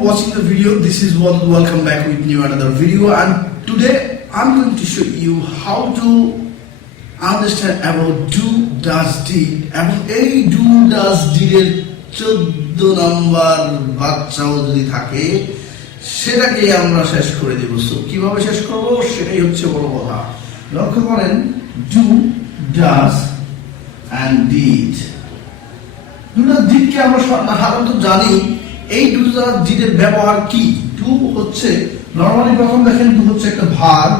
watching the video. This is what welcome back with new another video, and today I'm going to show you how to understand about do does did এবং এই do does did এর 14 number বাচ্চাও যদি থাকে সেটাকে আমরা শেষ করে দেব। সো কিভাবে শেষ করব সেটাই হচ্ছে বড় কথা। লক্ষ্য করেন do does and did। do does did কে আমরা সাধারণত জানি এই do does did এর ব্যবহার কি। do হচ্ছে নরমালি প্রথম দেখেন do হচ্ছে একটা ভার্ব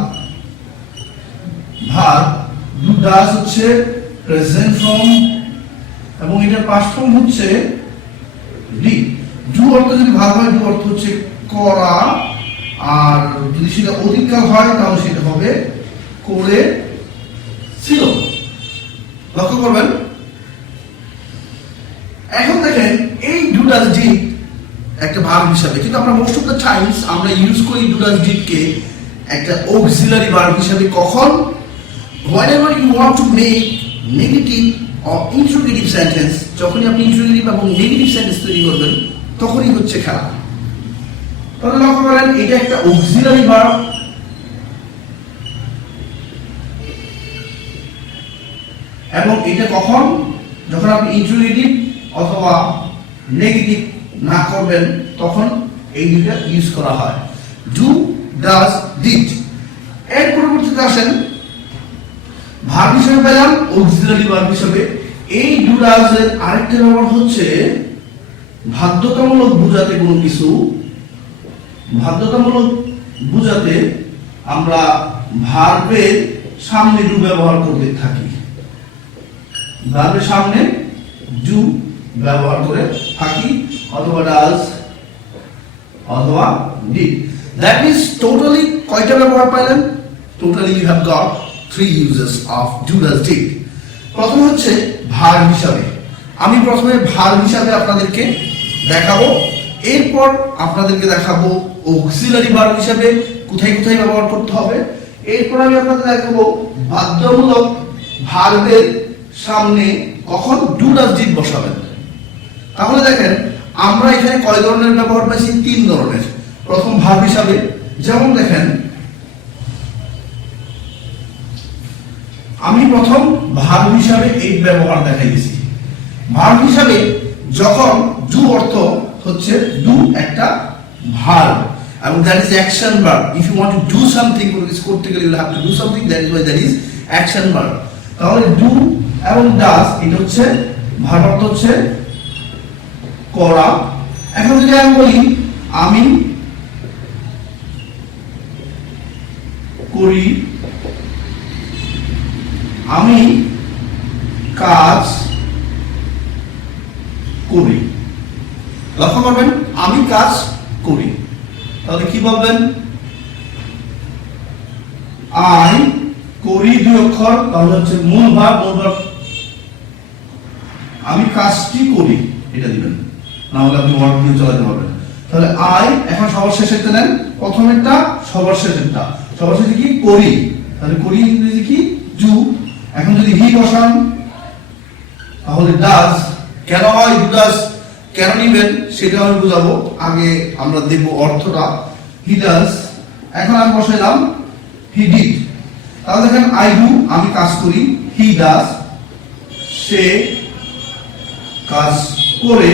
do does হচ্ছে প্রেজেন্ট ফর্ম এবং এটার পাস্ট ফর্ম হচ্ছে did। do অর্থ যদি ভার্ব হয় do অর্থ হচ্ছে করা, আর যদি সেটা অধিককাল হয় তাহলে সেটা হবে করেছিল। লক্ষ্য করবেন। এখন দেখেন এই do does did একটা ভার্ব হিসাবে, কিন্তু আমরা মোস্ট অফ দ্য টাইমস আমরা ইউজ করি do does did কে একটা অক্সিলারি ভার্ব হিসাবে। কখন? whenever you want to make negative or interrogative sentence, যখনই আপনি ইন্টারোগেটিভ এবং নেগেটিভ সেন্টেন্স তৈরি করবেন তখনই হচ্ছে খেলা। তাহলে লক্ষ্য করেন এটা একটা অক্সিলারি ভার্ব এবং এটা কখন? যখন আপনি ইন্টারোগেটিভ অথবা নেগেটিভ না করবেন তখন এই দুটো ইউজ করা হয়, do does did। এর পরবর্তীতে আসেন ভার্ব হিসেবে পেলাম অক্সিলারি ভার্ব হিসেবে। এই do does এর আরেকটা ব্যবহার হচ্ছে বাধ্যতামূলক বোঝাতে কোনো কিছু, বাধ্যতামূলক বোঝাতে আমরা ভার্বের সামনে do ব্যবহার করতে থাকি, ভার্বের সামনে do ব্যবহার করে থাকি অথবা does অথবা did। দ্যাট মিন্স টোটালি কয়টা ব্যবহার পাইলেন? Totally you have got 3 uses of do does did। প্রথম হচ্ছে ভার্ব হিসাবে। আমি প্রথমে ভার্ব হিসাবে আপনাদেরকে দেখাবো, এরপর আপনাদেরকে দেখাবো অক্সিলারি ভার্ব হিসাবে কোথায় কোথায় ব্যবহার করতে হবে, এরপর আমি আপনাদের দেখাবো বাধ্যতামূলক ভার্বের সামনে কখন do does did বসাবেন। তাহলে দেখেন আমরা এখানে কয় ধরনের ব্যবহার পাইছি? 3 ধরনের। প্রথম ভার্ব হিসাবে, যেমন দেখেন আমি প্রথম ভার্ব হিসাবে এই ব্যবহার দেখাই দিয়েছি। ভার্ব হিসাবে যখন do অর্থ হচ্ছে do একটা ভার্ব এবং that is action verb। if you want to do something করতে গেলে you have to do something, that is why that is action verb। তাহলে do এবং does এটা হচ্ছে ভার্ব অর্থ হচ্ছে করা। এখন যদি আমি বলি আমি করি, আমি কাজ করি। লক্ষ্য করবেন আমি কাজ করি, তাহলে কি বলবেন? আই করি 2 অক্ষর, তাহলে হচ্ছে মূল ভার্ব আমি কাজটি করি এটা দিবেন, না হলে আপনি ওয়ার্ড দিয়ে চালাতে পারবেন। তাহলে আই এখন সবার শেষেরটা নেন, প্রথমেরটা সবার শেষেরটা। সবার শেষে কি? করি, তাহলে করি ইংরেজি কি? do। এখন যদি হি বসান তাহলে does। কেন হয় do does কেন নিবেন সেটা আমি বুঝাবো, আগে আমরা দেখব অর্থটা। he does, এখন আমি বসাইলাম he did। তাহলে দেখেন I do আমি কাজ করি, he does সে কাজ করে,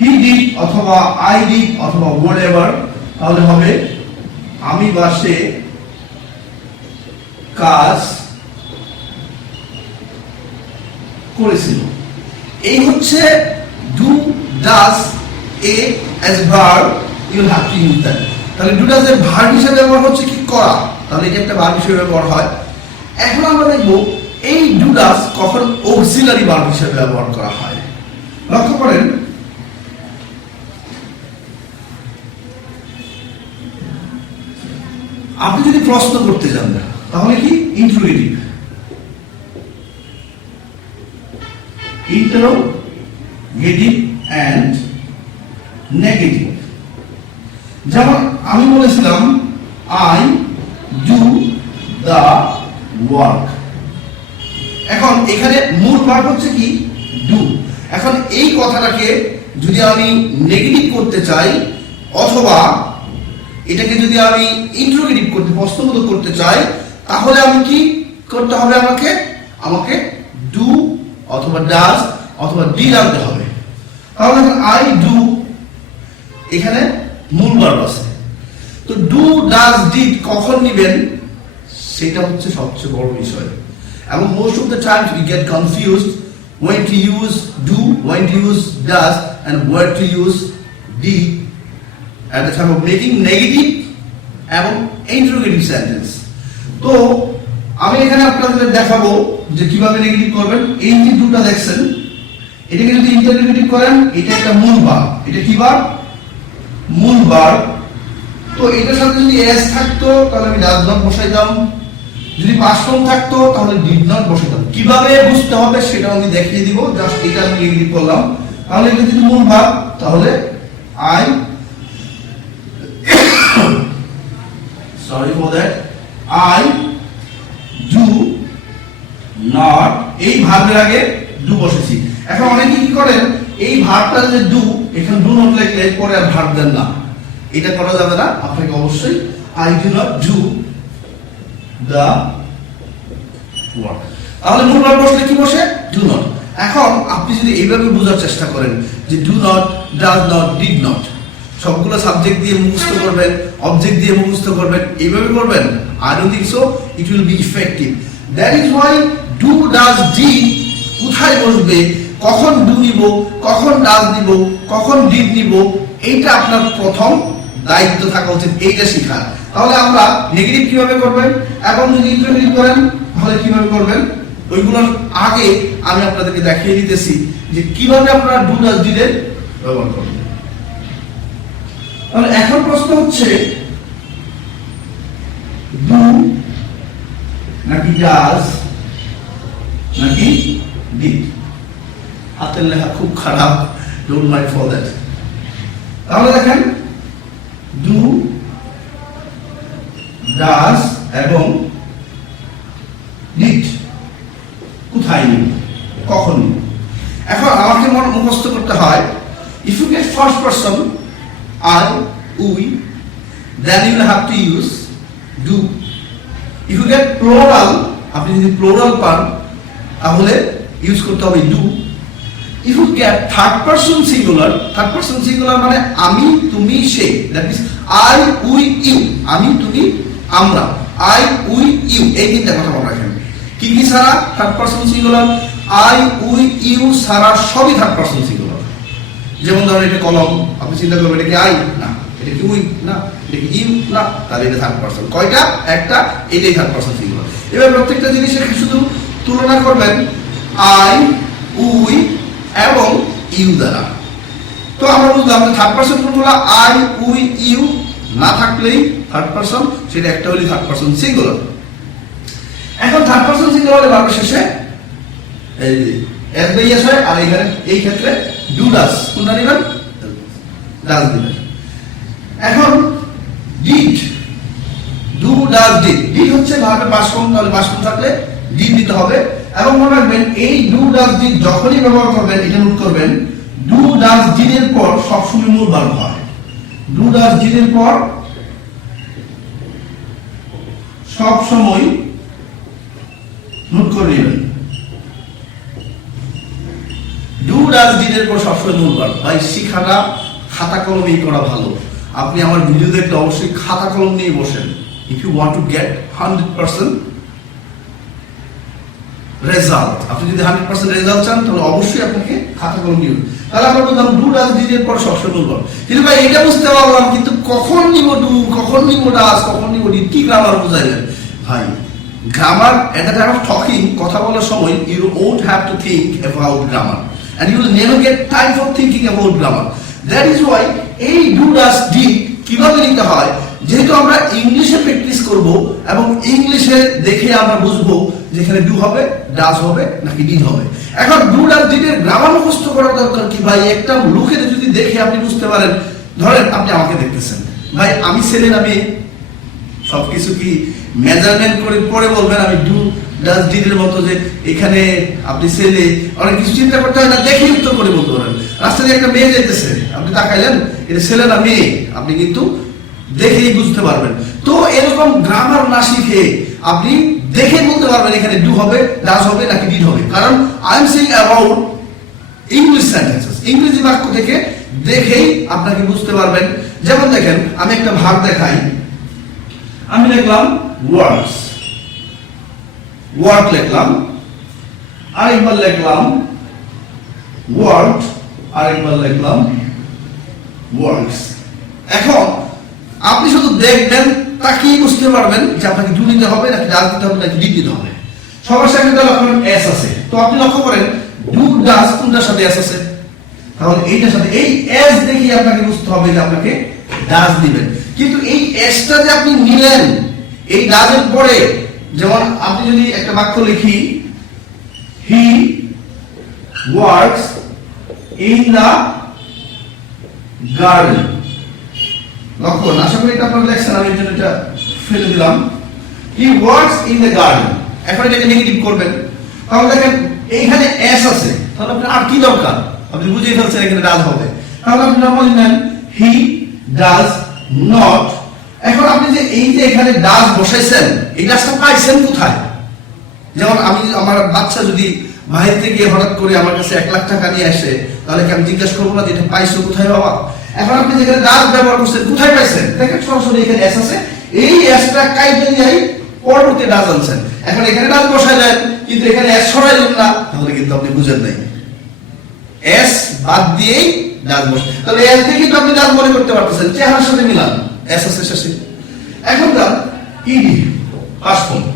he did অথবা I did অথবা whatever, তাহলে হবে আমি বা সে কাজ করেছিল। এই হচ্ছে do does a as a verb, you will have to use that। তাহলে do does এর ভার্ব হিসেবে ব্যবহার হচ্ছে কি? করা, তাহলে এটা একটা ভার্ব হিসেবে ব্যবহার হয়। এখন আমরা দেখব এই do does কখন অক্সিলারি ভার্ব হিসেবে ব্যবহার করা হয়। লক্ষ্য করেন আপনি যদি প্রশ্ন করতে যান তাহলে কি? Interrogative and negative. যেমন আমি বলেছিলাম I do the work। এখন এখানে মূল ভার্ব হচ্ছে কি? do। এখন এই কথাটাকে যদি আমি নেগেটিভ করতে চাই অথবা এটাকে যদি আমি ইন্টারোগেটিভ করতে প্রশ্নবোধক করতে চাই তাহলে আমি কি করতে হবে, আমাকে ডু অথবা ডাজ অথবা ডিড আনতে হবে। তাহলে আই ডু, এখানে মূল ভার্ব আছে, তো ডু ডাজ ডিড কখন নিবেন সেটা হচ্ছে সবচেয়ে বড় বিষয়। এবং most of the Times we get confused when to use do, when to use does, and where to use did at the time of making negative এবং interrogative sentence। তো আমি এখানে আপনাদের দেখাবো যে কিভাবে নেগেটিভ করবেন। এই যে দুটো দেখছেন, এটাকে যদি ইন্টারোগেটিভ করেন, এটা একটা মূল ভার্ব, এটা কি ভার্ব, মূল ভার্ব। তো এটার সাথে যদি এস থাকতো তাহলে আমি ডাজ নট বসাইতাম, যদি পাস্ট ফর্ম থাকতো তাহলে ডিড নট বসাইতাম। কিভাবে বুঝতে হবে সেটা আমি দেখিয়ে দিব, জাস্ট এটা আমি নেগেটিভ করলাম। তাহলে এটা যদি মূল ভার্ব তাহলে I sorry for that I do not, এই ভার্বের আগে ডু বসেছি। এখন অনেকে কি করেন, এই ভার্বটা যে ডু, এখানে ডু নট লিখলে পরে আর ভার্ব দেন না, এটা করা যাবে না। আপনাকে অবশ্যই I do not do the work, তাহলে মূল ভার্ব বসলে কি বসে, ডু নট। এখন আপনি যদি এইভাবে বোঝার চেষ্টা করেন যে do not, does not, did not, সবগুলো সাবজেক্ট দিয়ে মুখস্থ করবেন, অবজেক্ট দিয়ে মুখস্থ করবেন, এইভাবে করবেন, I don't think so it will be effective. That is why do does did কোথায় বসবে, কখন ডু নিব, কখন ডাজ নিব, কখন ডিড নিব, এইটা আপনার প্রথম দায়িত্ব থাকা উচিত, এইটা শেখার। তাহলে আমরা নেগেটিভ কিভাবে করবেন এবং যদি ইন্টারোগেটিভ করেন তাহলে কিভাবে করবেন, ওইগুলোর আগে আমি আপনাদেরকে দেখিয়ে দিতেছি যে কিভাবে আপনারা ডু ডাজ ডিড এর ব্যবহার করবেন। তাহলে এখন প্রশ্ন হচ্ছে ডু নাকি ডাজ নাকি ডিড। হাতের লেখা খুব খারাপ, ডোন্ট মাইন্ড ফর দ্যাট। তাহলে দেখেন ডু ডাজ এবং ডিড কোথায় নিব, কখন নিব। এখন আমাকে মুখস্থ করতে হয়, if you get first person I, we, then you will have to use do. If you get plural, আপনি যদি plural পান তাহলে ইউজ করতে হবে do. If you get third person singular মানে আমি, তুমি, সে, that is I, we, you, আমি, তুমি, আমরা, I, we, you, এই তিনটা কথা মনে রাখেন। কি কি ছাড়া third person singular, I, we, you ছাড়া সবই থার্ড পারসন সিঙ্গুলার। যেমন ধরেন এটা কলম, আপনি চিন্তা করবেন এটা কি আই না, এটা কি উই না, এটা কি ইউ না, তাহলে এটা থার্ড পারসন। কয়টা, একটা, এটাই থার্ড পারসন সিঙ্গুলার। এবার প্রত্যেকটা জিনিসের শুধু তুলনা করবেন আই, উই এবং ইউ দ্বারা। তো আমরা বুঝলাম যে থার্ড পারসন কোনগুলো, আই, উই, ইউ না থাকলেই থার্ড পারসন, সেটা একটা হলেই থার্ড পারসন সিঙ্গুলার। এখন থার্ড পারসন সিঙ্গুলার ভার্বের শেষে এই এস বাই এস হয়, আর এখানে এই ক্ষেত্রে ডু ডাজ, কোনটা নেবেন, ডাজ দিবেন। এখন did, do does did, did হচ্ছে ভার্বের পাস্ট ফর্ম, তাহলে পাস্ট ফর্ম থাকলে ডিড দিতে হবে। এবং মনে রাখবেন এই ডু ডাজ ডিড যখনই ব্যবহার করবেন, এটা নোট করবেন, ডু ডাজ ডিড এর পর সবসময় মূল ভার্ব হয়। ডু ডাজ ডিড এর পর সব সময় নোট করে নেবেন, ডু ডাজ ডিড এর পর সবসময় মূল ভার্ব। ভাই শিখাটা খাতা কলমেই করা ভালো। আপনি আমার ভিডিও দেখলে অবশ্যই খাতা কলম নিয়ে বসেন। If you want to get 100% result, আপনি যদি 100% রেজাল্ট চান তাহলে অবশ্যই আপনাকে খাতা কলম নিয়ে। তাহলে আমরা বললাম ডু ডাজ ডিড এর পর সবসময় মূল ভার্ব। কিন্তু ভাই এটা বুঝতে পারলাম, কিন্তু কখন নিব ডু, কখন নিব ডাজ, কখন নিব ডিড, কি গ্রামার বুঝাইলেন ভাই? Grammar at the time of talking, কথা বলার সময় you won't have to think about grammar and you will never get time for thinking about grammar. That is why এই do does did কিভাবে নিতে হয়, যেহেতু আমরা ইংলিশে প্র্যাকটিস করব এবং ইংলিশে দেখে আমরা বুঝবো যেখানে ডু হবে, ডাজ হবে নাকি ডিড হবে। এখন ডু ডাজ ডিড এর গ্রামার মুখস্থ করার দরকার কি ভাই? একটা লোকে যদি দেখে আপনি বুঝতে পারেন, ধরেন আপনি আমাকে দেখতেছেন, ভাই আমি ছেলে না মেয়ে, সবকিছু কি মেজারমেন্ট করে পরে বলবেন আমি ডু ডাজ ডিড এর মতো যে এখানে আপনি ছেলে, অনেক কিছু চিন্তা করতে হয় না, দেখে উত্তর করে বলতে পারেন। রাস্তা দিয়ে একটা মেয়ে যেতেছে, আপনি তাকাইলেন এটা ছেলে না মেয়ে আপনি কিন্তু দেখেই বুঝতে পারবেন। তো এরকম গ্রামার না শিখে আপনি দেখে বলতে পারবেন এখানে ডু হবে, ডাজ হবে নাকি ডিড হবে। কারণ I am saying about English sentences, ইংরেজি বাক্য থেকে দেখেই আপনাকে বুঝতে পারবেন। যেমন দেখেন আমি একটা ভাগ দেখাই, আমি লিখলাম ওয়ার্ডস, ওয়ার্ড লিখলাম, আরেকবার লিখলাম ওয়ার্ড, আরেকবার লিখলাম ওয়ার্ডস। এখন আপনি শুধু দেখবেন তাকেই বুঝতে পারবেন যে আপনাকে ডু দিতে হবে নাকি ডাজ দিতে হবে নাকি ডিড দিতে হবে। সবার সাথে লক্ষ্য করেন এস আছে, তো আপনি লক্ষ্য করেন ডু ডাজ কোনটার সাথে এস আছে, তাহলে এইটার সাথে এই এস দেখি আপনাকে বুঝতে হবে যে আপনাকে ডাজ দিবেন। কিন্তু এই এসটা যে আপনি নিলেন এই ডাজের পরে, যেমন আপনি যদি একটা বাক্য লিখি he works in the garden, লক্ষ্য করুন, আশা করি এটা আপনারা দেখছেন, আমি এর জন্য এটা ফেলে দিলাম, হি ওয়ার্কস ইন দ্য গার্ডেন। এখন এটাকে নেগেটিভ করবেন, তাহলে দেখেন এইখানে এস আছে, তাহলে আপনার আর কি দরকার, আপনি বুঝেই ফেলছেন এখানে ডাজ হবে। তাহলে আপনি নরমালি নেন হি ডাজ নট। এখন আপনি যে এই যে এখানে ডাজ বসাইছেন এই ডাজটা পাইছেন কোথায়? যেমন আমি আমার বাচ্চা যদি বাইরে থেকে হঠাৎ করে আমার কাছে 1 লাখ টাকা নিয়ে আসে, তাহলে কি আমি জিজ্ঞাসা করবো না যে এটা পাইছো কোথায় বাবা? এখন আপনি যেখানে ডাজ ব্যবহার করছেন কোথায় পাইছেন, দেখেন সরাসরি এখানে এস আছে, এই এসটা কাইটে নিয়ে পরবর্তী ডাজ আনছেন। এখন এখানে ডাজ বসাই দেন কিন্তু এখানে এস সরাইলেন না, তাহলে কিন্তু আপনি বুঝেন নাই, এস বাদ দিয়েই ডাজ বসে। তাহলে এস দিয়ে কিন্তু আপনি ডাজ মনে করতে পারতেছেন, চেহারার সাথে মিলান, এস আছে শেষে। এখন যান ইডি পাস্ট ফর্ম,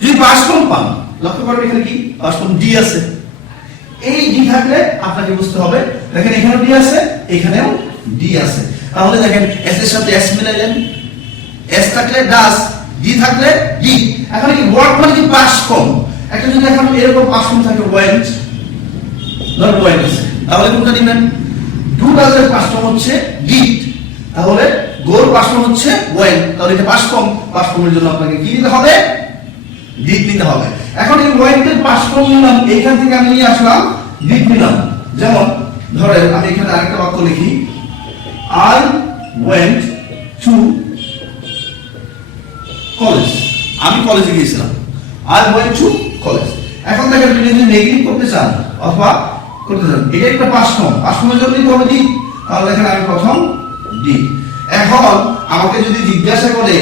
যদি পাস্ট ফর্ম পান লক্ষ্য করবেন এখানে কি পাস্ট ফর্ম ডি আছে, এই ডি থাকলে আপনাকে বুঝতে হবে দেখেন এখানেও ডি আছে এখানেও ডি আছে, তাহলে দেখেন এস এর সাথে এস মিলাইলেন, এস থাকলে ডাজ, ডি থাকলে ডি। এখন কি ওয়ার্ক মানে কি পাস্ট ফর্ম, একটা যদি এখন এরকম পাস্ট ফর্ম থাকে ওয়েন্ট, নট ওয়েন্ট আছে, তাহলে কোনটা নেবেন? ডু ডাজ এর পাস্ট ফর্ম হচ্ছে ডিড, তাহলে গোর পাস্ট ফর্ম হচ্ছে ওয়েন্ট, তাহলে এটা পাস্ট ফর্ম, পাস্ট ফর্মের জন্য আপনাকে কি নিতে হবে? ডিড নিতে হবে। এখন এই ওয়েন্টের পাস্ট ফর্ম নিলাম, এইখান থেকে আমি নিয়ে আসলাম ডিড নিলাম। যেমন ধরেন আমি এখানে আরেকটা বাক্য লিখি, আই ওয়েন্ট টু কলেজ, আমি কলেজে গিয়েছিলাম, আই ওয়েন্ট টু কলেজ। এখন দেখেন আপনি যদি নেগেটিভ করতে চান অথবা করতে চান, এটা একটা পাস্ট ফর্ম, পাস্ট ফর্মের জন্য নিতে হবে ডিড, তাহলে এখানে আমি প্রথম ডিড। এখন আমাকে যদি জিজ্ঞাসা করে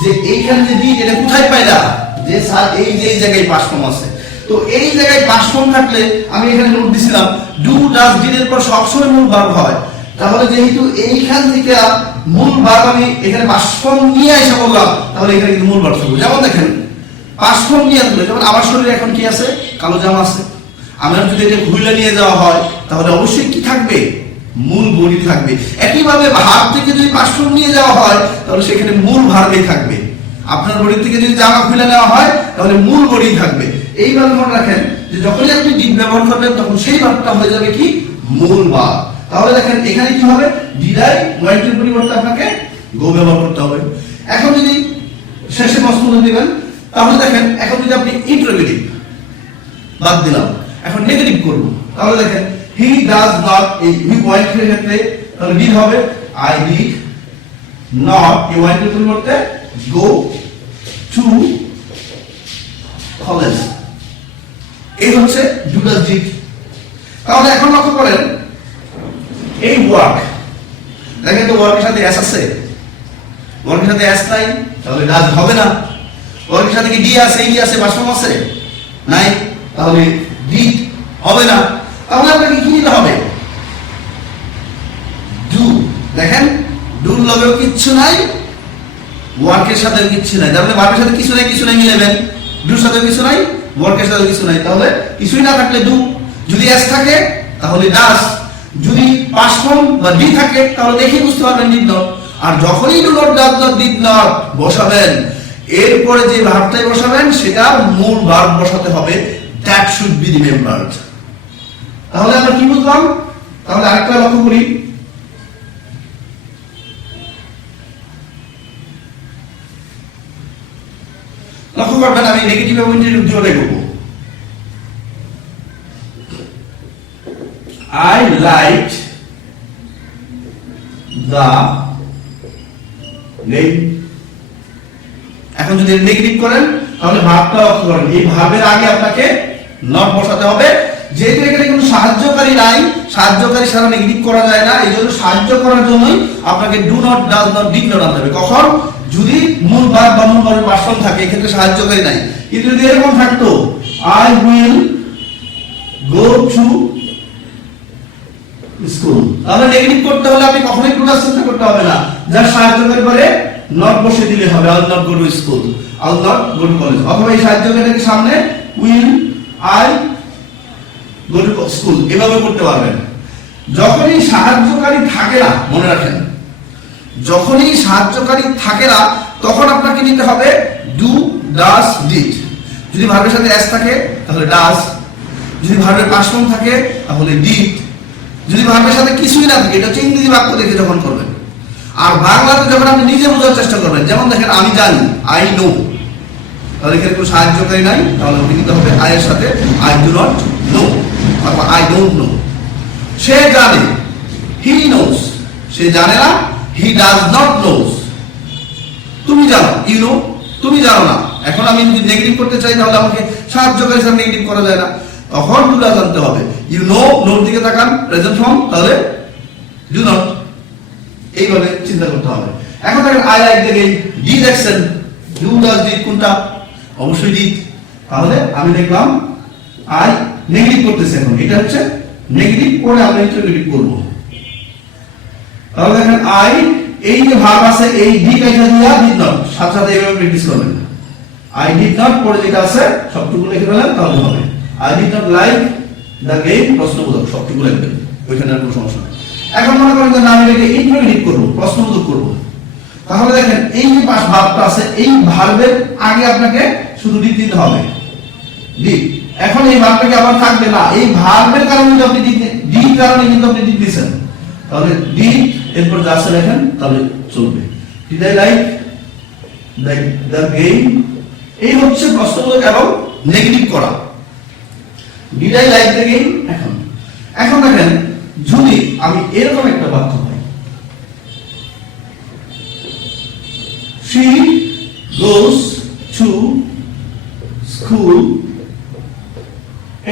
যে এইখানে যে ডিড এটা কোথায় পাইলা, যে স্যার এই যে এই জায়গায় পাস্ট ফর্ম আছে, তো এই জায়গায় পাস্ট ফর্ম থাকলে আমি এখানে নোট দিছিলাম ডু ডাজ ডিড এর পর সবসময় মূল ভার্ব হয়, তাহলে যেহেতু এইখান থেকে মূল ভার্ব আমি এখানে পাস্ট ফর্ম নিয়ে এসে বললাম, তাহলে এখানে কিন্তু মূল ভার্ব থাকবে। যেমন দেখেন পাস্ট ফর্ম নিয়ে আসলে, যেমন আমার শরীরে এখন কি আছে? কালো জামা আছে, আমার যদি এটা ঘুরে নিয়ে যাওয়া হয় তাহলে অবশ্যই কি থাকবে? মূল বডি থাকবে। একইভাবে ভার্ব থেকে যদি পাস্ট ফর্ম নিয়ে যাওয়া হয় তাহলে সেখানে মূল ভার্বই থাকবে। আপনার বডি থেকে যদি জামা খুলে নেওয়া হয় তাহলে মূল বডি থাকবে। এইভাবে মনে রাখেন যে যখনই আপনি ডিড ব্যবহার করবেন তখন সেই ভার্বটা হয়ে যাবে কি? মূল ভার্ব। তাহলে দেখেন এখানে কি হবে? ডিডাই ওয়াইটের পরিবর্তে আপনাকে গো ব্যবহার করতে হবে। এখন যদি শেষে মস্তক দিবেন তাহলে দেখেন এখন যদি আপনি ইন্টারোগেটিভ বাদ দিলাম, এখন নেগেটিভ করব, তাহলে দেখেন হি ডাজ নট, এই হি ওয়াইটের ক্ষেত্রে তাহলে ডিড হবে আই ডিড নট, এই ওয়াইটের পরিবর্তে go to college, এই হচ্ছে ডু ডাজ ডিড। তাহলে এখন লক্ষ্য করেন এই ওয়ার্ক, দেখেন তো ওয়ার্কের সাথে এস আছে, ওয়ার্কের সাথে এস নাই তাহলে ডাজ হবে না। ওয়ার্কের সাথে কি ডি আছে, ই আছে, পাস্ট ফর্ম আছে নাই, তাহলে ডিড হবে না। তাহলে আপনাকে কি নিতে হবে? ডু। দেখেন ডুর লগেও কিচ্ছু নাই, ওয়ার্কের সাথে কিছু নাই, তার মানে ভার্বের সাথে কিছু নাই, কিছু নাই মিলাবেন, ডুর সাথে কিছু নাই, ওয়ার্কের সাথে কিছু নাই, তাহলে কিছুই না থাকলে ডু। যদি এস থাকে তাহলে ডাজ, যদি পাস্ট ফর্ম বা ডি থাকে তাহলে দেখে বুঝতে পারবেন ডিড নট। আর যখনই do not, does not, did not বসাবেন এরপরে যে ভার্বটাই বসাবেন সেটা মূল ভার্ব বসাতে হবে, দ্যাট শুড বি রিমেম্বার্ড। তাহলে আমরা কি বুঝলাম? তাহলে আরেকটা লক্ষ্য করি, লক্ষ্য করবেন আমি নেগেটিভ এবং ইন্টারোগেটিভ দুটোই করব। I liked the game. এখন যদি নেগেটিভ করেন তাহলে ভার্বটা অর্থ করেন, এই ভার্বের আগে আপনাকে নট বসাতে হবে। যেহেতু এখানে কোনো সাহায্যকারী নাই, সাহায্যকারী ছাড়া নেগেটিভ করা যায় না, এই জন্য সাহায্য করার জন্যই আপনাকে do not, does not, did not আনতে হবে। কখন? যদি মূল ভার্ব বা মূল ভার্বের পার্সন থাকে, এক্ষেত্রে সাহায্যকারী নাই। কিন্তু যদি এরকম থাকতো I will go to school, তাহলে নেগেটিভ করতে হলে আপনি কখনোই টু ডাজ চিন্তা করতে হবে না, যার সাহায্যকারী পরে নট বসে দিলে হবে। I will not go to school, I will not go to college. অথবা এই সাহায্যকারীকে সামনে will I go to school এভাবে করতে পারবেন। যখনই সাহায্যকারী থাকে না, মনে রাখেন, যখনই সাহায্যকারী থাকে না তখন আপনাকে নিতে হবে ডু, ডাজ, ডিড। যদি ভার্বের সাথে এস থাকে তাহলে ডাজ, যদি ভার্বের পার্সন থাকে তাহলে ডিড, যদি ভার্বের সাথে কিছুই না থাকে, এটা হচ্ছে ইংরেজি বাক্য দেখে যখন করবেন। আর বাংলাতে যখন আপনি নিজে বোঝার চেষ্টা করবেন, যেমন দেখেন আমি জানি, আই নো, তাহলে এখানে কোনো সাহায্যকারী নাই, তাহলে আপনি নিতে হবে আই এর সাথে আই ডু নট নো অথবা আই ডোন্ট নো। সে জানে, হি নোস, সে জানে না, হি ডাজ নট নোস। তুমি জানো, ইউ নো, তুমি জানো না। এখন আমি যদি নেগেটিভ করতে চাই তাহলে আমাকে সাহায্যকারী সাথে নেগেটিভ করা যায় না, তখন ডু ডাজ আনতে হবে। ইউ নো, নোর দিকে তাকান, প্রেজেন্ট ফর্ম, তাহলে ডু নট। এইভাবে চিন্তা করতে হবে। এখন দেখেন I like the game, D দেখছেন, ডু ডাজ ডিড কোনটা? অবশ্যই ডিড। তাহলে আমি দেখলাম আই নেগেটিভ করতেছে, এখন এটা হচ্ছে নেগেটিভ করে আমরা ইন্টারোগেটিভ করব। তাহলে দেখেন আই, এই যে ভার্ব আছে এই ডি কাইটা দিয়া ডিড নট, সাথে সাথে এইভাবে প্র্যাকটিস করবেন। আই ডিড নট পরে যেটা আছে সবটুকু লিখে ফেলেন, তাহলে হবে I did not like the game, প্রশ্নবোধক সবটুকু লিখবেন, ওইখানে আর কোনো সমস্যা নেই। এখন মনে করেন যে আমি এটাকে ইন্টারোগেটিভ করব, প্রশ্নবোধক করব, তাহলে দেখেন এই যে পাশ ভার্বটা আছে এই ভার্বের আগে আপনাকে শুধু ডিড দিতে হবে, ডিড। এখন এই ভার্বটাকে আবার থাকবে না, এই ভার্বের কারণে যদি আপনি ডিড কারণে কিন্তু আপনি ডিড দিবেন, তাহলে ডিড এরপর যা আছে লেখেন তাহলে চলবে। Did I like the game, এই হচ্ছে প্রশ্নবোধক এবং নেগেটিভ করা। Did I like the game. এখন দেখেন যদি আমি এরকম একটা বাক্য পাই, she goes to school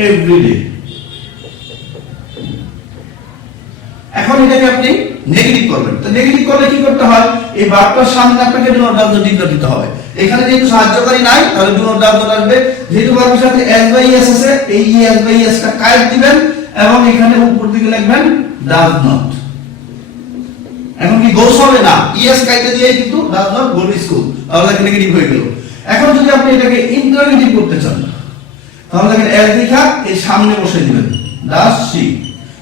every day, এখন এটাকে আপনি নেগেটিভ করবেন। তো নেগেটিভ করলে কি করতে হয়? এই ভার্বটার সামনে আপনাকে do not, does not, did not দিতে হবে। এখানে যেহেতু সাহায্যকারী নাই তাহলে ডু নট, ডাজ নট আসবে। যেহেতু ভার্বের সাথে এস বাই এস আছে, এই এস বাই এস টা কাট দিবেন এবং এখানে উপর দিকে লিখবেন ডাজ নট। এখন কি গোস হবে না, ইএস কাইটে দিয়ে কিন্তু does not go to school, তাহলে নেগেটিভ হয়ে গেল। এখন যদি আপনি এটাকে ইন্টারোগেটিভ করতে চান তাহলে দেখেন এস লেখা এই সামনে বসিয়ে দিবেন, ডাজ শি,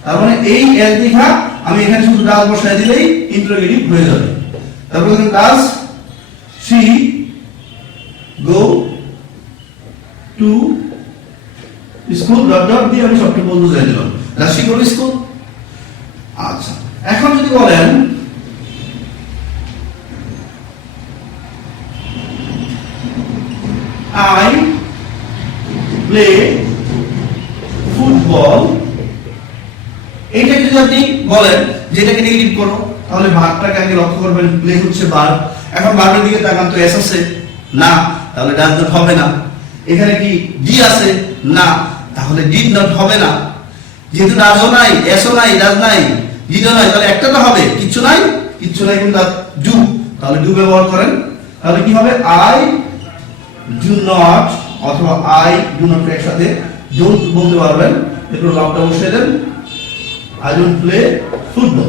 তার মানে এই এস লেখা আমি এখানে শুধু ডাজ বসায় দিলেই ইন্টারোগেটিভ হয়ে যাবে। তারপর দেখেন does she go to school, dot dot দিয়ে আমি সবটুকু বুঝিয়ে দিলাম, does she go to school. আচ্ছা, এখন যদি বলেন I play football, এইটা যদি আপনি বলেন যেটাকে নেগেটিভ করো তাহলে ভার্বটাকে আগে লক্ষ্য করবেন, প্লে হচ্ছে ভার্ব। এখন ভার্বের দিকে তাকান তো এস আছে না, তাহলে ডাজ নট হবে না। এখানে কি ডি আছে না, তাহলে ডিড নট হবে না। যেহেতু ডাজও নাই, এসও নাই, ডাজ নাই, ডিডও নাই, তাহলে একটা তো হবে, কিচ্ছু নাই, কিচ্ছু নাই কিন্তু ডু, তাহলে ডু ব্যবহার করেন। তাহলে কি হবে? আই ডু নট অথবা আই ডু নট একসাথে ডোন্ট বলতে পারবেন, এরপর ভার্বটা বসিয়ে দেন, আই ডোন্ট প্লে ফুটবল,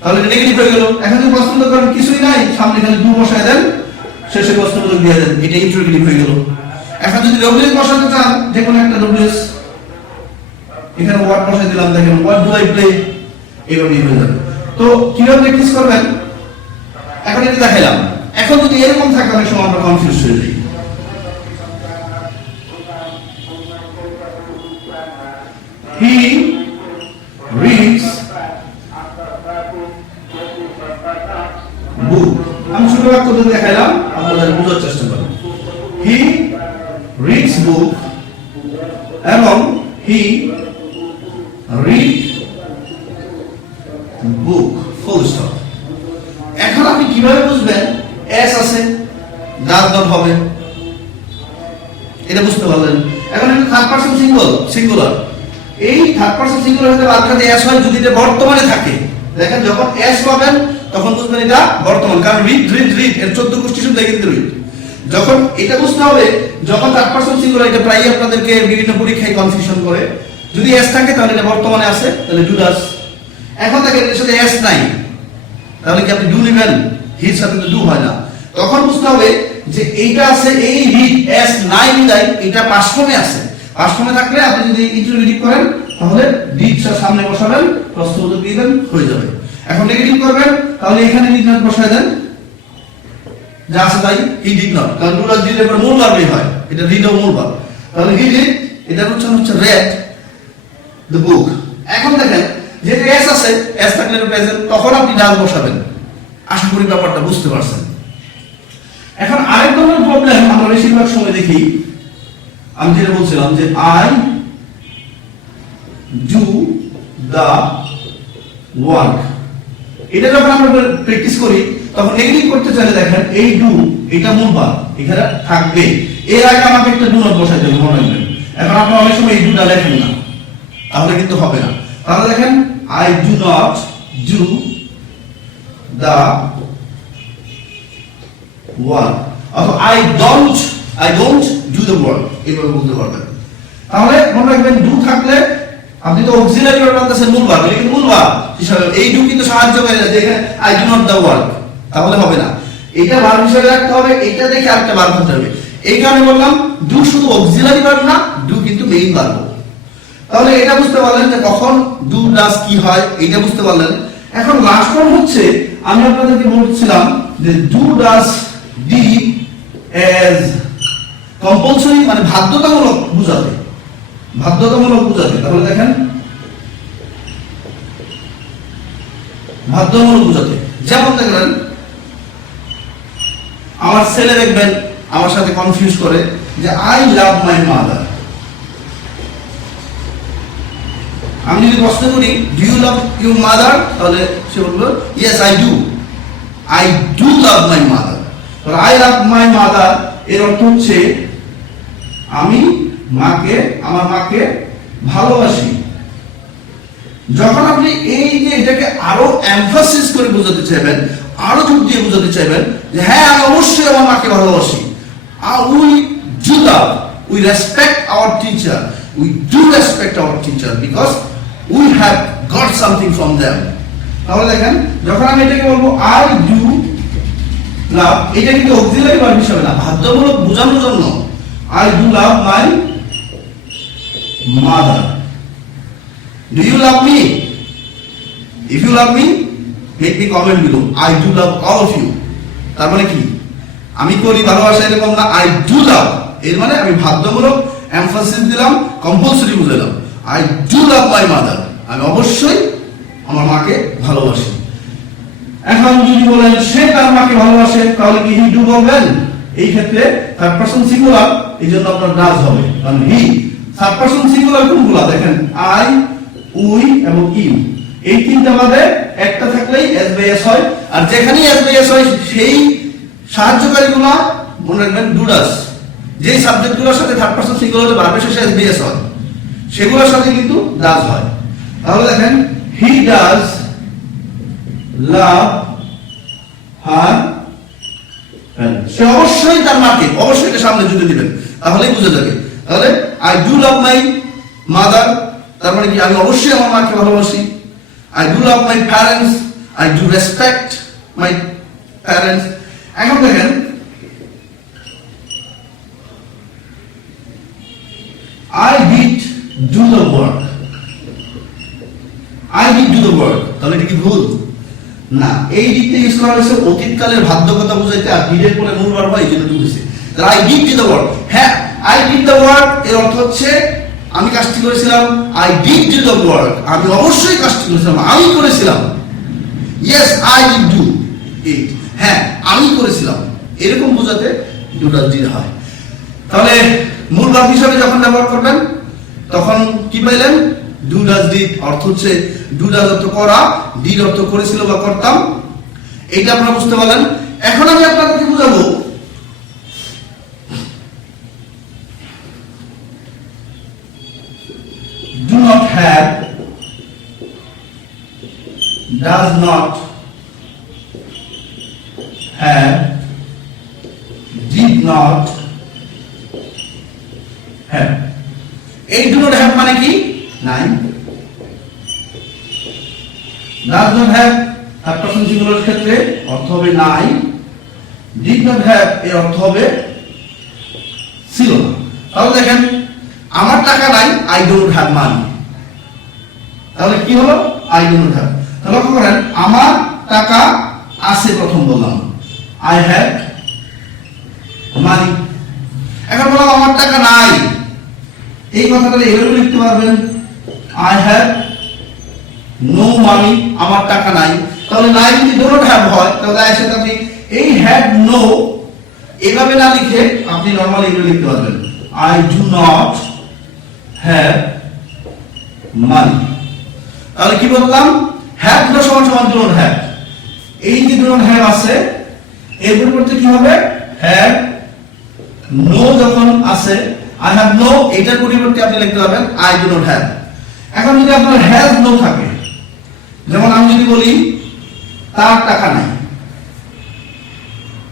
তাহলে নেগেটিভ হয়ে গেল। এখন যদি প্রশ্নবোধক করেন কিছুই নাই, সামনে এখানে ডু বসায় দেন, শেষে প্রশ্নবোধক দিয়ে দেন, এটা ইন্টারোগেটিভ হয়ে গেল। এখন যদি ডব্লিউএস বসাতে চান, যে কোনো একটা ডব্লিউএস, এখানে ওয়ার্ড বসাই দিলাম, দেখেন হোয়াট ডু আই প্লে, এইভাবে হয়ে যাবে। তো কিভাবে প্র্যাকটিস করবেন এখন এটা দেখাইলাম। এখন যদি এরকম থাকে অনেক সময় আমরা কনফিউজ হয়ে যাই। হি রিডস বুক, আমি ছোট বাক্য দিয়ে দেখাইলাম, আপনারা বোঝার চেষ্টা করেন। হি রিডস বুক এবং he read book, full stop. এটা বুঝতে পারলেন। এখন একটা থার্ড পারসন সিঙ্গুলার, এই থার্ড পারসন সিঙ্গুলার হতে বাক্যতে এস হয় যদি এটা বর্তমানে থাকে। দেখেন যখন এস পাবেন তখন বুঝবেন এটা বর্তমান, কারণ রিড এর 14 গোষ্ঠী শুনলে কিন্তু রিড। যখন এটা বুঝতে হবে যখন থার্ড পারসন সিঙ্গুলার, এটা প্রায়ই আপনাদেরকে বিভিন্ন পরীক্ষায় কনফিউশন করে। যদি এস থাকে তাহলে এটা বর্তমানে আছে, তাহলে ডু ডাস। এখন দেখেন এর সাথে এস নাই, তাহলে কি আপনি ডু নেবেন? হির সাথে তো ডু হয় না। তখন বুঝতে হবে যে এইটা আছে, এই রিড এস নাই বিদায় এটা পাস্ট ফর্মে আছে। পাস্ট ফর্মে থাকলে আপনি যদি ইন্টারোগেটিভ করেন তাহলে ডিডটা সামনে বসাবেন, প্রশ্ন উত্তর দিবেন, হয়ে যাবে। এখন নেগেটিভ করবেন তাহলে এখানে ডিড নট বসায় দেন, যা আছে তাই। হি ডিড নট, কারণ ডু ডাস ডিড এর মূল ভার্বই হয়, এটা রিড ও মূল ভার্ব। তাহলে হি ডিড, এটা হচ্ছে রেড দ্য বুক। এখন দেখেন যেহেতু এস আছে, এস থাকলে প্রেজেন্ট, তখন আপনি ডাস বসাবেন। আশা করি ব্যাপারটা বুঝতে পারছেন। এখন আরেক ধরনের প্রবলেম আমরা বেশিরভাগ সময় দেখি, আমি যেটা বলছিলাম যে আই ডু দা ওয়ার্ক, এটা যখন আমরা প্র্যাকটিস করি তখন নেগেটিভ করতে চাইলে দেখেন এই ডু, এটা মূল ভার্ব এখানে থাকবে, এর আগে আমাকে একটা ডু নট বসাইতে হবে, মনে রাখবেন। এখন আপনারা অনেক সময় এই ডুটা লেখেন না, তাহলে কিন্তু হবে না। তাহলে দেখেন I do not do the work, অথবা I don't do the work, এইভাবে বলতে পারবেন। তাহলে মনে রাখবেন ডু থাকলে আপনি তো অক্সিলারি ভার্ব আনতেছেন মূল ভার্ব, কিন্তু মূল ভার্ব হিসাবে এই ডু কিন্তু সাহায্য করে না, যে এখানে I do not the work, তাহলে হবে না। এটা ভার্ব হিসেবে রাখতে হবে, এটা দেখে আরেকটা ভার্ব হতে হবে। এই কারণে বললাম ডু শুধু অক্সিলারি ভার্ব না, ডু কিন্তু মেইন ভার্ব। তাহলে এটা বুঝতে পারলেন যে কখন ডু ডাস কি হয়, এটা বুঝতে পারলেন। এখন লাস্ট ওয়ান হচ্ছে আমি আপনাদেরকে বলছিলাম যে do does did as compulsory, মানে বাধ্যতামূলক বোঝাতে, তাহলে দেখেন বাধ্যতামূলক বোঝাতে। যেমন দেখলেন আমার ছেলে দেখবেন আমার সাথে কনফিউজ করে যে আই লাভ মাই মাদার। আমি যদি প্রশ্ন করি do you love your mother, তাহলে সে বলবে yes I do love my mother. তাহলে আই লাভ মাই মাদার এর অর্থ হচ্ছে আমি আমার মাকে ভালোবাসি। যখন আপনি এই যে এটাকে আরো এমফাসিস করে বোঝাতে চাইবেন, আরো জোর দিয়ে বোঝাতে চাইবেন যে হ্যাঁ আমি অবশ্যই আমার মাকে ভালোবাসি, we do love, we respect our teacher, we do respect our teacher because we have got something from them. তাহলে দেখেন যখন আমি এটাকে বলবো আই ডু লাভ, এটা কিন্তু অক্সিলারি ভার্ব হিসেবে না, বাধ্যতামূলক বোঝানোর জন্য। I do love my mother. Do you love me? If you love me, make me comment below. I do love all of you. তার মানে কি? আমি করি ভালোবাসা এরকম না, I do love এর মানে আমি বাধ্যতামূলক এমফাসিস দিলাম, compulsory বুঝালাম। I do love my mother, আমি অবশ্যই আমার মাকে ভালোবাসি। এখন যদি বলেন সে তার মাকে ভালোবাসে, তাহলে কি হি ডু বলবেন? এই ক্ষেত্রে থার্ড পারসন সিঙ্গুলার, এই জন্য আপনার ডাজ হবে, কারণ হি। থার্ড পারসন সিঙ্গুলার কোনগুলা দেখেন আই, উই এবং ইউ, এই তিনটা বাদে একটা থাকলেই এস বাই এস হয়। আর যেখানেই এস বাই এস হয় সেই সাহায্যকারীগুলা মনে রাখবেন ডু ডাস। যেই সাবজেক্টগুলোর সাথে থার্ড পারসন সিঙ্গুলার ভার্বের শেষে এস বাই এস হয় সেগুলোর সাথে কিন্তু ডাজ হয়। তাহলে দেখেন হি ডাজ লাভ হার, সে অবশ্যই তার মাকে, অবশ্যই এটা সামনে জুড়ে দিবেন তাহলেই বুঝে যাবে। তাহলে I do love my mother, তার মানে কি আমি অবশ্যই আমার মাকে ভালোবাসি। I do love my parents, I do respect my parents. এখন দেখেন I did do the work, তাহলে এটা কি ভুল? না, এই দিকটা ইউজ করা হয়েছে অতীতকালের বাধ্যকতা বুঝাইতে, আর ডিডের পরে মূল ভার্ব হয় এই জন্য ঢুকেছে। তাহলে আই ডিড দ্য ওয়ার্ক, হ্যাঁ আই ডিড দ্য ওয়ার্ক এর অর্থ হচ্ছে আমি কাজটি করেছিলাম। আই ডিড দ্য ওয়ার্ক, আমি অবশ্যই কাজটি করেছিলাম, আমি করেছিলাম। Yes I did do it, হ্যাঁ আমি করেছিলাম, এরকম বোঝাতে ডু ডাজ ডিড হয়। তাহলে মূল ভার্ব হিসাবে যখন ব্যবহার করবেন তখন কি পাইলেন? ডু ডাজ ডিড অর্থ হচ্ছে ডু ডাজ অর্থ করা, ডিড অর্থ করেছিল বা করতাম, এইটা আপনারা বুঝতে পারলেন। এখন আমি আপনাদেরকে বুঝাবো does not have, did not have। এই do not have মানে কি? নাই। does not have third person singular ক্ষেত্রে অর্থ হবে নাই। did not have এর অর্থ হবে ছিল না। তাহলে দেখেন আমার টাকা নাই, I don't have money। তাহলে কি হলো? I don't have। তাহলে লক্ষ্য করেন আমার টাকা আছে প্রথম বললাম I have money। এখন বললাম আমার টাকা নাই, এই কথাটা এভাবে লিখতে পারবেন I have no money, আমার টাকা নাই। তাহলে নাই যদি do not have হয় তাহলে এর সাথে আপনি এই have no এভাবে না লিখে আপনি নরমালি এভাবে লিখতে পারবেন I do not have money। তাহলে কি বললাম? have no সমান সমান do not have। এই যে do not have আছে এর পরিবর্তে কি হবে? have no যখন আছে I have no এটার পরিবর্তে আপনি লিখতে পারবেন I do not have। এখন যদি আপনার has no থাকে, যেমন আমি যদি বলি তার টাকা নাই,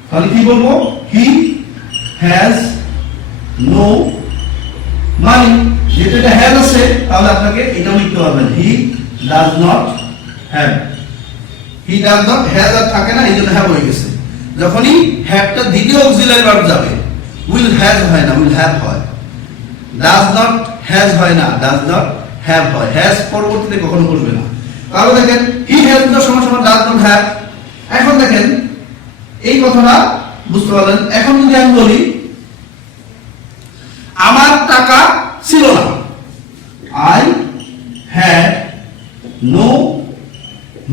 তাহলে কি বলবো? he has no money। যেটা এটা has আছে তাহলে আপনাকে এটাও লিখতে পারবেন he does not have। he does not has আর থাকে না, এইজন্য have হয়ে গেছে। যখনই have টা দ্বিতীয় অক্সিলারি ভার্ব যাবে will has হয় না, will have হয়। does not has হয় না, does not have হয়। has পরবর্তীতে কখনো বসবে না। তাহলে দেখেন he has no সমান সমান does not have। এখন দেখেন এই কথাটা বুঝতে পারলেন। এখন যদি আমি বলি আমার টাকা ছিল না I had no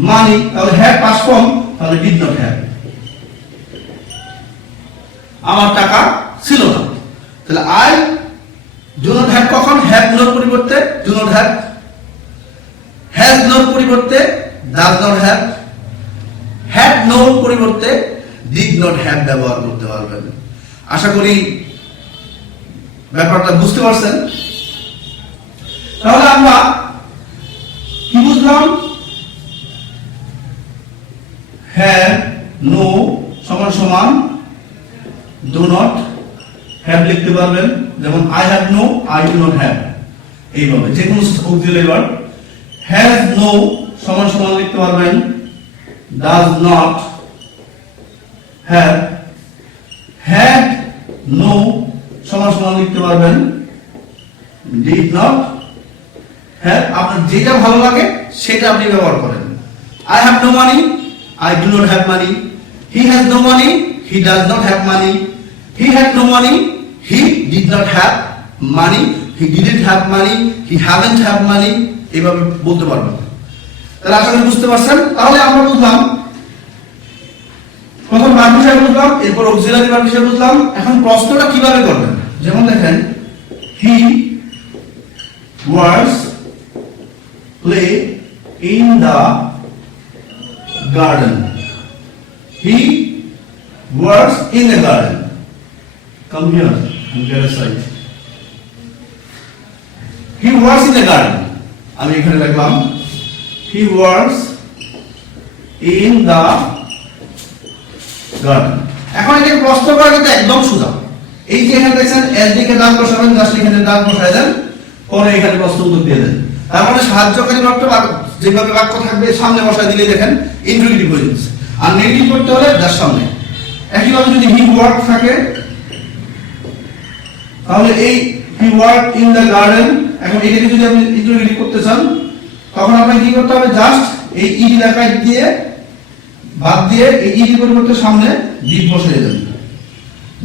money, তাহলে had past form, তাহলে did not have। আমার টাকা ছিল না, তাহলে I do not have কখন? have no পরিবর্তে do not have, has no পরিবর্তে does not have, had no পরিবর্তে did not have ব্যবহার করতে পারবেন। আশা করি ব্যাপারটা বুঝতে পারছেন। তাহলে আমরা কি বুঝলাম? have no সমান সমান do not have লিখতে পারবেন, যেমন I have no, I do not have। এইভাবে যে কোনো অক্সিলারি ভার্ব has no সমান সমান লিখতে পারবেন does not have, had no সমান সমান লিখতে পারবেন did not have। আপনার যেটা ভালো লাগে সেটা আপনি ব্যবহার করেন। I have no money, I do not have money। he has no money, he does not have money। he had no money, he did not have money। he didn't have money, he haven't have money। এইভাবে বলতে পারবেন। তাহলে আশা করি বুঝতে পারছেন। তাহলে আমরা বুঝলাম প্রথম ভার্ব হিসেবে বুঝলাম, এরপর অক্সিলারি ভার্ব হিসেবে বুঝলাম। এখন প্রশ্নটা কিভাবে করবেন? যেমন দেখেন he was play in the garden। he was in the garden। come here and get a side। he was in the garden। আমি এখানে লিখলাম he was in the garden। এখন এটাকে প্রশ্ন করা কিন্তু একদম সোজা। এই যে এখানে দেখছেন এর দিকে ডান বসাবেন, জাস্ট এখানে ডান বসায় দেন, পরে এখানে প্রশ্ন উত্তর দিয়ে দেন। তার মানে সাহায্যকারী বাক্য যেভাবে বাক্য থাকবে সামনে বসায় দিলে দেখেন ইন্ট্রোগেটিভ হয়ে যাচ্ছে। আর নেগেটিভ করতে হলে যার সামনে। একইভাবে যদি হি ওয়ার্ক থাকে তাহলে এই হি ওয়ার্ক ইন দ্য গার্ডেন, এখন এটাকে যদি আপনি ইন্ট্রোগেটিভ করতে চান তখন আপনাকে কি করতে হবে? জাস্ট এই ইডি লেখা দিয়ে বাদ দিয়ে এই ইডি পরিবর্তে সামনে ডিড বসিয়ে দেন।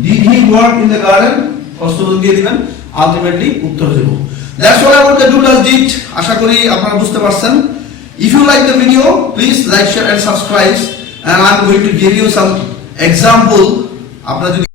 Did he work in the garden প্রশ্ন দিয়ে দিবেন, আলটিমেটলি উত্তর দেব। That's all about the do plus did. আশা করি আপনারা বুঝতে পারছেন। If you like the video please like share and subscribe, and I'm going to give you some example। আপনারা যদি